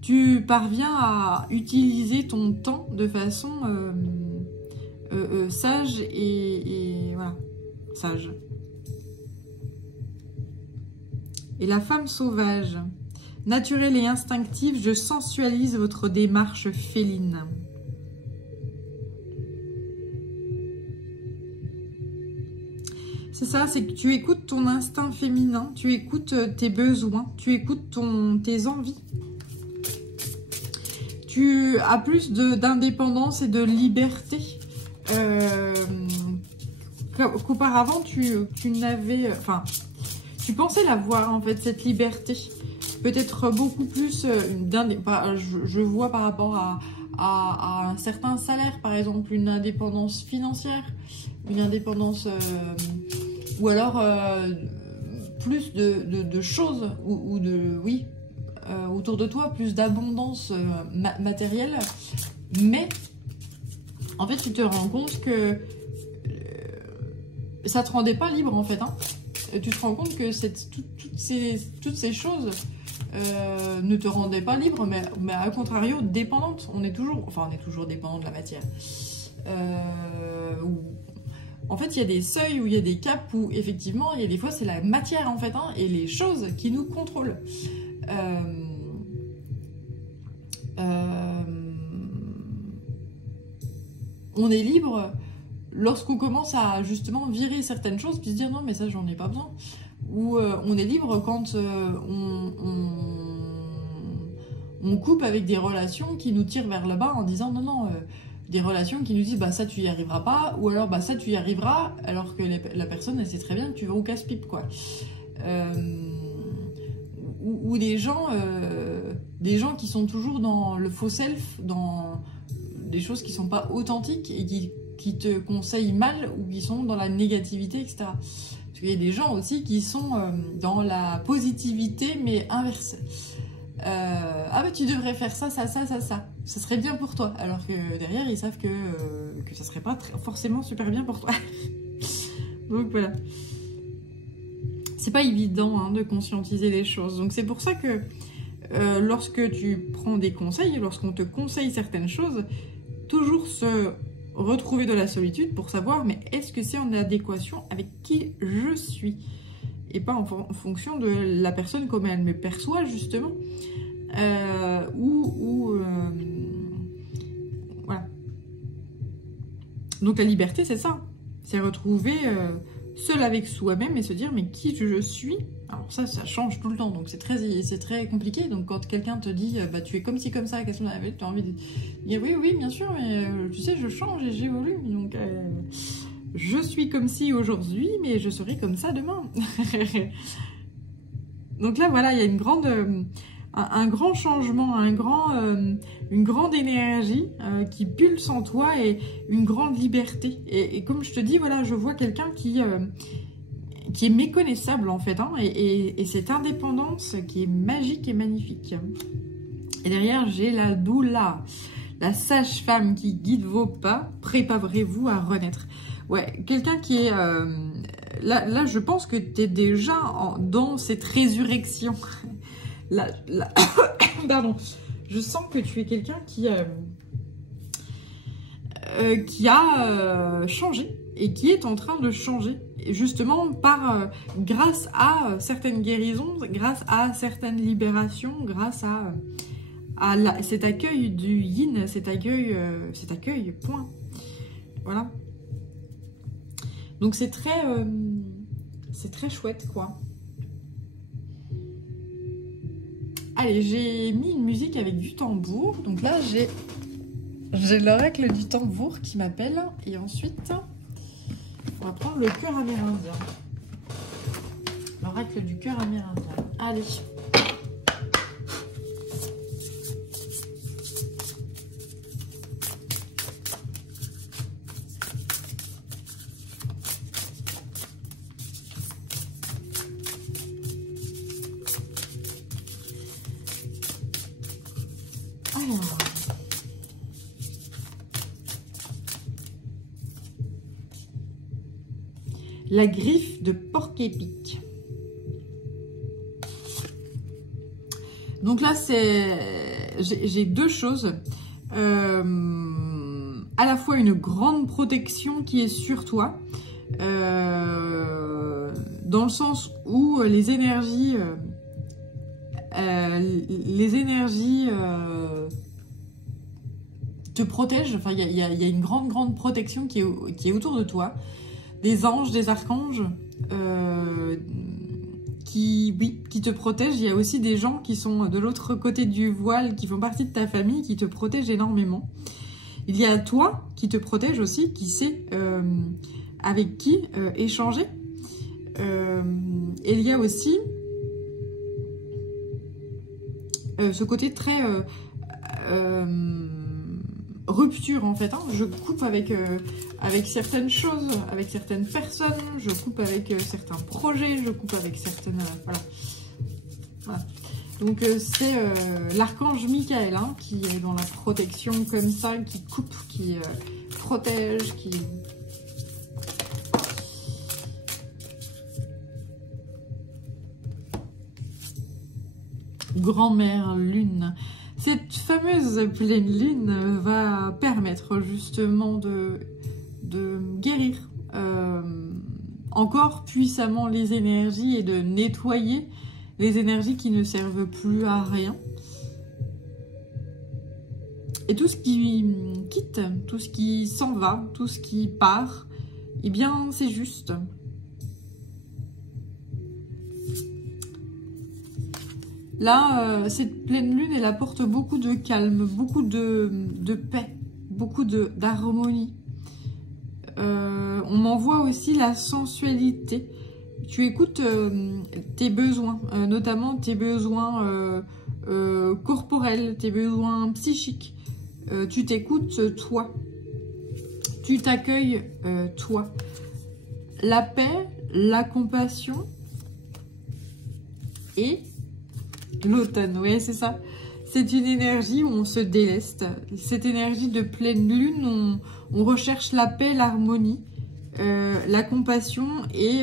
Tu parviens à utiliser ton temps de façon sage et voilà, sage. Et la femme sauvage, naturelle et instinctive, je sensualise votre démarche féline. C'est ça, c'est que tu écoutes ton instinct féminin, tu écoutes tes besoins, tu écoutes tes envies. Tu as plus d'indépendance et de liberté qu'auparavant tu n'avais... Enfin, tu pensais l'avoir en fait, cette liberté. Peut-être beaucoup plus... je vois par rapport à un certain salaire, par exemple, une indépendance financière, une indépendance... ou alors plus de choses, ou de... Oui, autour de toi, plus d'abondance matérielle. Mais, en fait, tu te rends compte que ça te rendait pas libre, en fait. Hein. Tu te rends compte que toutes ces choses ne te rendaient pas libre, mais à contrario, dépendante. On est toujours dépendant de la matière. En fait, il y a des seuils où il y a des caps où, effectivement, il y a des fois, c'est la matière, en fait, hein, et les choses qui nous contrôlent. On est libre lorsqu'on commence à, justement, virer certaines choses, puis se dire, non, mais ça, j'en ai pas besoin. Ou on est libre quand on coupe avec des relations qui nous tirent vers le bas en disant, non, non... des relations qui nous disent bah ça tu y arriveras pas, ou alors bah ça tu y arriveras, alors que la personne elle sait très bien que tu vas au casse-pipe quoi. Ou des gens qui sont toujours dans le faux self, dans des choses qui sont pas authentiques et qui te conseillent mal, ou qui sont dans la négativité, etc. Parce qu'il y a des gens aussi qui sont dans la positivité mais inversée. Ah bah tu devrais faire ça, ça serait bien pour toi, alors que derrière ils savent que ça serait pas forcément super bien pour toi. Donc voilà, c'est pas évident hein, de conscientiser les choses, donc c'est pour ça que lorsque tu prends des conseils, lorsqu'on te conseille certaines choses, toujours se retrouver de la solitude pour savoir mais est-ce que c'est en adéquation avec qui je suis, et pas en fonction de la personne comme elle me perçoit justement, voilà. Donc la liberté c'est ça, c'est retrouver seul avec soi-même et se dire mais qui je suis. Alors ça change tout le temps, donc c'est très compliqué. Donc quand quelqu'un te dit bah tu es comme ci comme ça, qu'est-ce que tu as envie de dire oui bien sûr, mais tu sais je change et j'évolue, donc je suis comme ci aujourd'hui, mais je serai comme ça demain. Donc là, voilà, il y a un grand changement, une grande énergie qui pulse en toi et une grande liberté. Et comme je te dis, voilà, je vois quelqu'un qui est méconnaissable en fait, hein, et cette indépendance qui est magique et magnifique. Et derrière, j'ai la doula, la sage-femme qui guide vos pas, préparez-vous à renaître. Ouais, quelqu'un qui est... Là, je pense que tu es déjà dans cette résurrection. Pardon. Je sens que tu es quelqu'un qui a changé et qui est en train de changer. justement grâce à certaines guérisons, grâce à certaines libérations, grâce à cet accueil du yin, cet accueil, point. Voilà. Donc c'est très chouette, quoi. Allez, j'ai mis une musique avec du tambour. Donc là, j'ai l'oracle du tambour qui m'appelle. Et ensuite, on va prendre le cœur amérindien. L'oracle du cœur amérindien. Allez. Alors. La griffe de porc-épic. Donc là, j'ai deux choses. À la fois une grande protection qui est sur toi, dans le sens où les énergies te protègent. Enfin, il y a une grande protection qui est autour de toi. Des anges, des archanges qui te protègent. Il y a aussi des gens qui sont de l'autre côté du voile, qui font partie de ta famille, qui te protègent énormément. Il y a toi qui te protège aussi, qui sait avec qui échanger. Et il y a aussi ce côté très rupture, en fait. Hein. Je coupe avec certaines choses, avec certaines personnes, je coupe avec certains projets, je coupe avec certaines... voilà. Donc c'est l'archange Michael, hein, qui est dans la protection comme ça, qui coupe, qui protège, qui... Grand-mère lune. Cette fameuse pleine lune va permettre justement de guérir encore puissamment les énergies et de nettoyer les énergies qui ne servent plus à rien. Et tout ce qui quitte, tout ce qui s'en va, tout ce qui part, eh bien c'est juste. Là, cette pleine lune, elle apporte beaucoup de calme, beaucoup de paix, beaucoup d'harmonie. On m'envoie aussi la sensualité. Tu écoutes tes besoins, notamment tes besoins corporels, tes besoins psychiques. Tu t'écoutes toi. Tu t'accueilles toi. La paix, la compassion et... l'automne, oui, c'est ça. C'est une énergie où on se déleste. Cette énergie de pleine lune, on recherche la paix, l'harmonie, la compassion et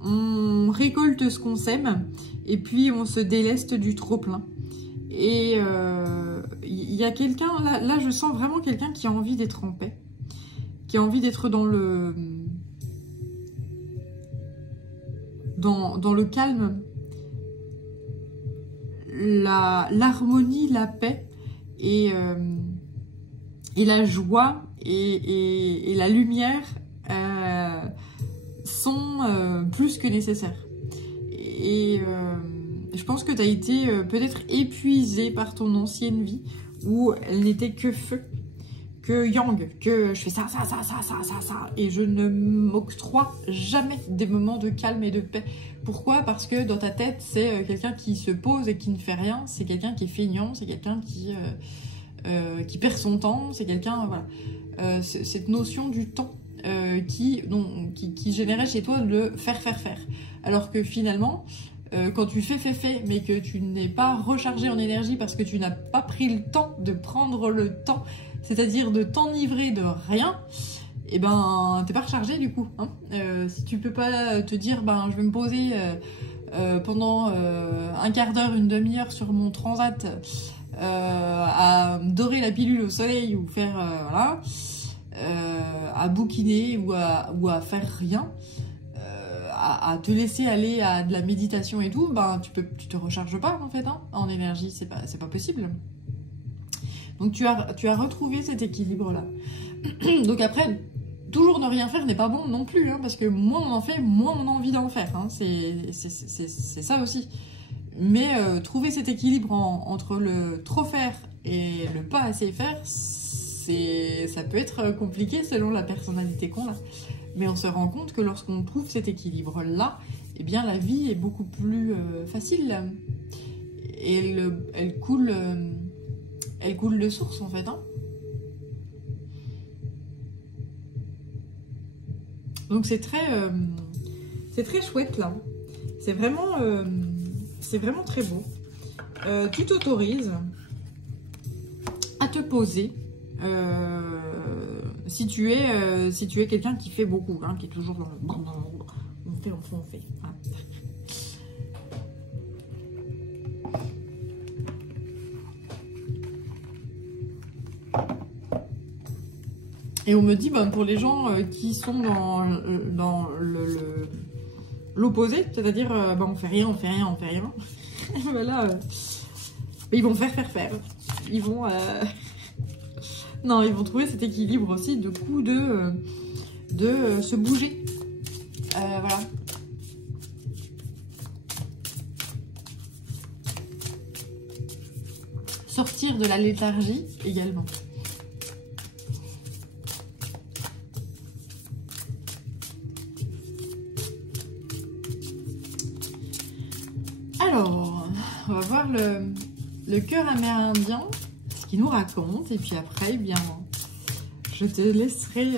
on récolte ce qu'on sème. Et puis, on se déleste du trop-plein. Et il y a quelqu'un, là, je sens vraiment quelqu'un qui a envie d'être en paix. Qui a envie d'être dans le calme. L'harmonie, la paix et la joie et la lumière sont plus que nécessaires. Et je pense que tu as été peut-être épuisé par ton ancienne vie où elle n'était que feu, que yang, que je fais ça, et je ne m'octroie jamais des moments de calme et de paix. Pourquoi? Parce que dans ta tête, c'est quelqu'un qui se pose et qui ne fait rien, c'est quelqu'un qui est feignant, c'est quelqu'un qui perd son temps, c'est quelqu'un, voilà. Cette notion du temps qui générait chez toi le faire. Alors que finalement, quand tu fais, mais que tu n'es pas rechargé en énergie parce que tu n'as pas pris le temps de prendre le temps, c'est-à-dire de t'enivrer de rien, et ben t'es pas rechargé du coup. Hein. Si tu peux pas te dire, ben je vais me poser pendant un quart d'heure, une demi-heure sur mon transat à dorer la pilule au soleil ou faire voilà, à bouquiner ou à faire rien. à te laisser aller à de la méditation et tout, ben tu te recharges pas en fait, hein, en énergie, c'est pas possible. Donc tu as retrouvé cet équilibre-là. Donc après, toujours ne rien faire n'est pas bon non plus, hein, parce que moins on en fait, moins on a envie d'en faire. Hein, c'est ça aussi. Mais trouver cet équilibre entre le trop faire et le pas assez faire, ça peut être compliqué selon la personnalité qu'on a. Mais on se rend compte que lorsqu'on trouve cet équilibre-là, eh bien la vie est beaucoup plus facile. Et elle coule de source en fait. Hein. Donc c'est très chouette là. C'est vraiment très beau. Tu t'autorises à te poser si tu es quelqu'un qui fait beaucoup, hein, qui est toujours dans le on fait. Hein. Et on me dit, ben, pour les gens qui sont dans l'opposé, c'est-à-dire, ben, on fait rien. Ben là, ils vont faire. Ils vont... Non, ils vont trouver cet équilibre aussi de coup de se bouger. Voilà. Sortir de la léthargie également. Alors, on va voir le cœur amérindien, ce qu'il nous raconte, et puis après, eh bien, je te laisserai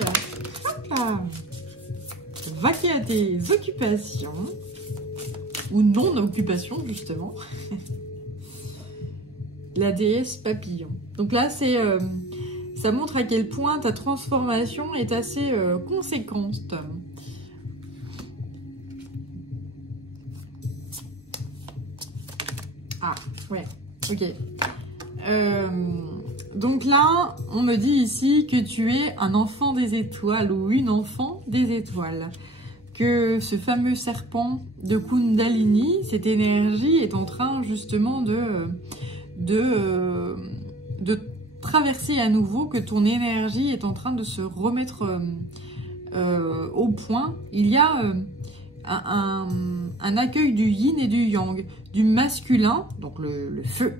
vaquer à tes occupations, ou non-occupations, justement. La déesse papillon. Donc là, ça montre à quel point ta transformation est assez conséquente. Ah, ouais, ok. Donc là, on me dit ici que tu es un enfant des étoiles ou une enfant des étoiles. Que ce fameux serpent de Kundalini, cette énergie est en train justement de traverser à nouveau, que ton énergie est en train de se remettre au point. Il y a un accueil du yin et du yang, du masculin, donc le feu,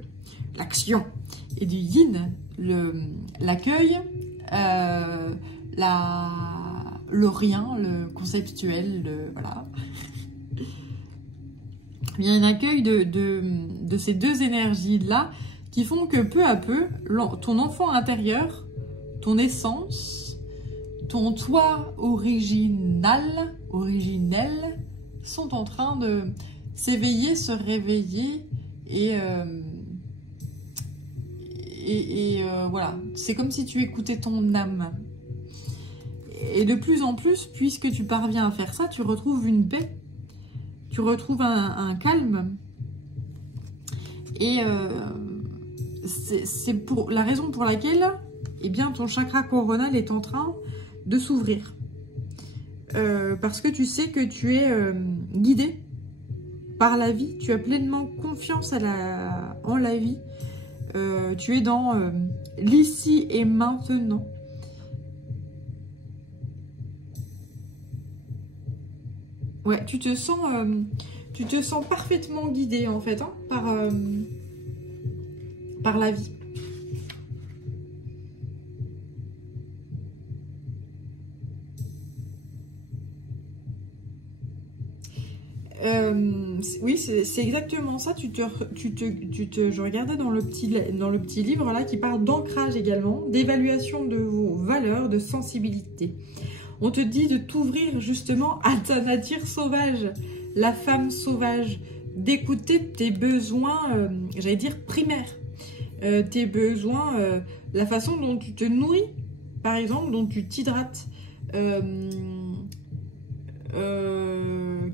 l'action, et du yin, l'accueil, le rien, le conceptuel, voilà. Il y a un accueil de ces deux énergies-là qui font que peu à peu, ton enfant intérieur, ton essence, ton toi originel, sont en train de s'éveiller, se réveiller et voilà. C'est comme si tu écoutais ton âme. Et de plus en plus, puisque tu parviens à faire ça, tu retrouves une paix. Tu retrouves un calme. Et c'est pour la raison pour laquelle eh bien, ton chakra coronal est en train de s'ouvrir. Parce que tu sais que tu es guidé par la vie. Tu as pleinement confiance en la vie. Tu es dans l'ici et maintenant. Ouais, tu te sens parfaitement guidé en fait, hein, par la vie. Oui, c'est exactement ça. Je regardais dans le petit livre là qui parle d'ancrage également, d'évaluation de vos valeurs, de sensibilité. On te dit de t'ouvrir justement à ta nature sauvage, la femme sauvage, d'écouter tes besoins, j'allais dire primaires, tes besoins, la façon dont tu te nourris, par exemple, dont tu t'hydrates.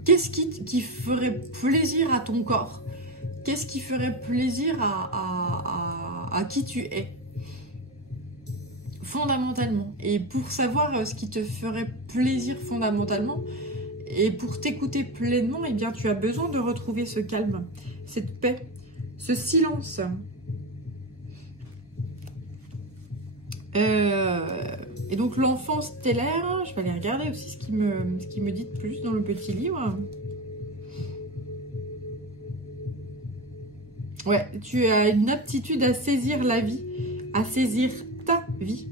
Qu'est-ce qui ferait plaisir à ton corps? Qu'est-ce qui ferait plaisir à qui tu es? Fondamentalement. Et pour savoir ce qui te ferait plaisir fondamentalement, Et pour t'écouter pleinement, eh bien, tu as besoin de retrouver ce calme, cette paix, ce silence. Et donc l'enfant stellaire, je vais aller regarder aussi ce qui me dit de plus dans le petit livre. Ouais, tu as une aptitude à saisir la vie, à saisir ta vie.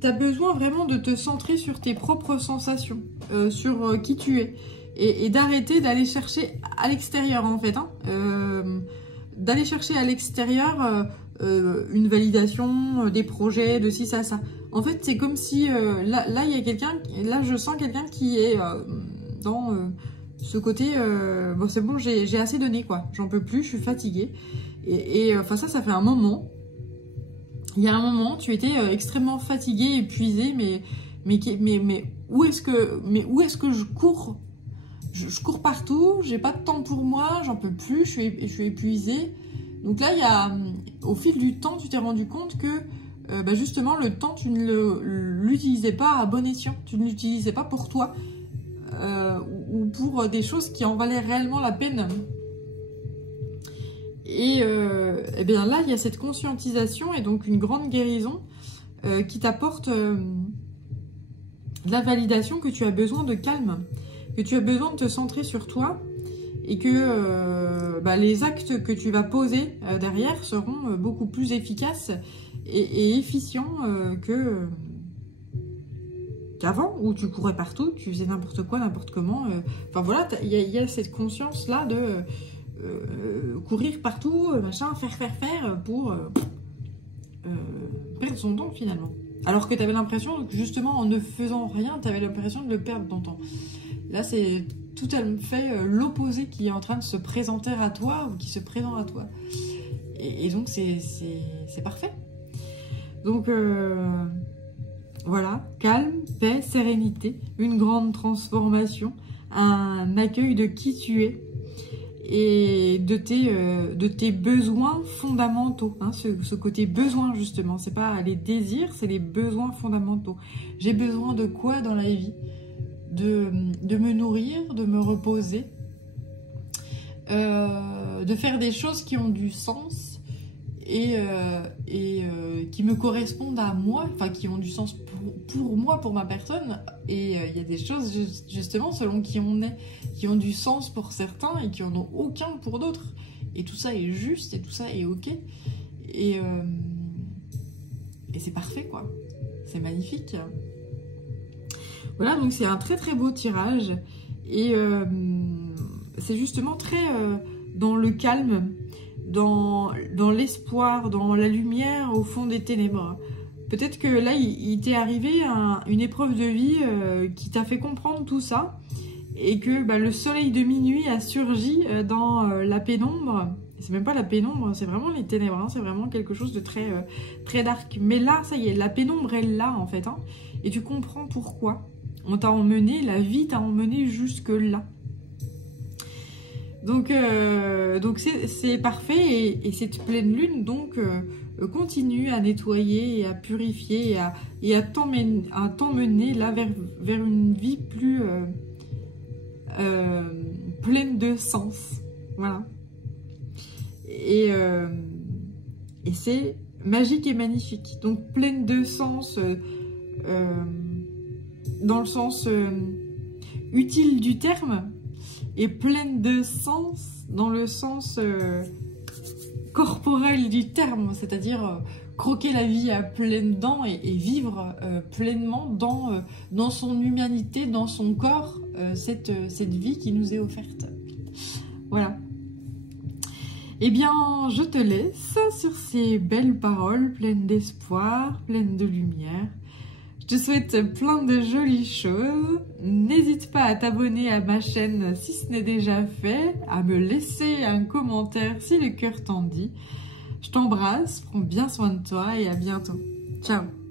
Tu as besoin vraiment de te centrer sur tes propres sensations, sur qui tu es. Et d'arrêter d'aller chercher à l'extérieur, en fait. Hein. D'aller chercher à l'extérieur une validation, des projets, de ci, ça, ça. En fait, c'est comme si... là, il y a quelqu'un... Là, je sens quelqu'un qui est dans ce côté... bon, c'est bon, j'ai assez donné, quoi. J'en peux plus, je suis fatiguée. Et enfin, ça fait un moment. Il y a un moment, tu étais extrêmement fatiguée, épuisée, mais où est-ce que je cours? Je cours partout, j'ai pas de temps pour moi, j'en peux plus, je suis épuisée. Donc là, au fil du temps, tu t'es rendu compte que justement, le temps, tu ne l'utilisais pas à bon escient. Tu ne l'utilisais pas pour toi ou pour des choses qui en valaient réellement la peine. Et bien là, il y a cette conscientisation et donc une grande guérison qui t'apporte la validation que tu as besoin de calme, que tu as besoin de te centrer sur toi et que les actes que tu vas poser derrière seront beaucoup plus efficaces et efficients qu'avant, où tu courais partout, tu faisais n'importe quoi, n'importe comment. Enfin voilà, il y a cette conscience-là de courir partout, machin, faire pour perdre son temps finalement. Alors que tu avais l'impression que justement en ne faisant rien, tu avais l'impression de le perdre ton temps. Là, c'est tout à fait l'opposé qui est en train de se présenter à toi ou qui se présente à toi. Et donc, c'est parfait. Donc, voilà, calme, paix, sérénité, une grande transformation, un accueil de qui tu es et de tes besoins fondamentaux. Hein, ce côté besoin, justement, c'est pas les désirs, c'est les besoins fondamentaux. J'ai besoin de quoi dans la vie ? De me nourrir, de me reposer, de faire des choses qui ont du sens et qui me correspondent à moi, enfin qui ont du sens pour moi, pour ma personne. Et il y a des choses justement selon qui on est, qui ont du sens pour certains et qui en ont aucun pour d'autres. Et tout ça est juste et tout ça est ok. Et c'est parfait, quoi. C'est magnifique. Voilà, donc c'est un très très beau tirage et c'est justement très dans le calme, dans l'espoir, dans la lumière au fond des ténèbres. Peut-être que là, il t'est arrivé une épreuve de vie qui t'a fait comprendre tout ça et que le soleil de minuit a surgi dans la pénombre. C'est même pas la pénombre, c'est vraiment les ténèbres, hein, c'est vraiment quelque chose de très, très dark. Mais là, ça y est, la pénombre est là en fait, hein, et tu comprends pourquoi. On t'a emmené, la vie t'a emmené jusque là. Donc c'est parfait et cette pleine lune donc continue à nettoyer et à purifier et à t'emmener là vers une vie plus pleine de sens. Voilà. Et c'est magique et magnifique. Donc pleine de sens dans le sens utile du terme et pleine de sens dans le sens corporel du terme, c'est-à-dire croquer la vie à pleines dents et vivre pleinement dans son humanité, dans son corps, cette vie qui nous est offerte. Voilà. Eh bien, je te laisse sur ces belles paroles pleines d'espoir, pleines de lumière. Je te souhaite plein de jolies choses. N'hésite pas à t'abonner à ma chaîne si ce n'est déjà fait, à me laisser un commentaire si le cœur t'en dit. Je t'embrasse, prends bien soin de toi et à bientôt. Ciao!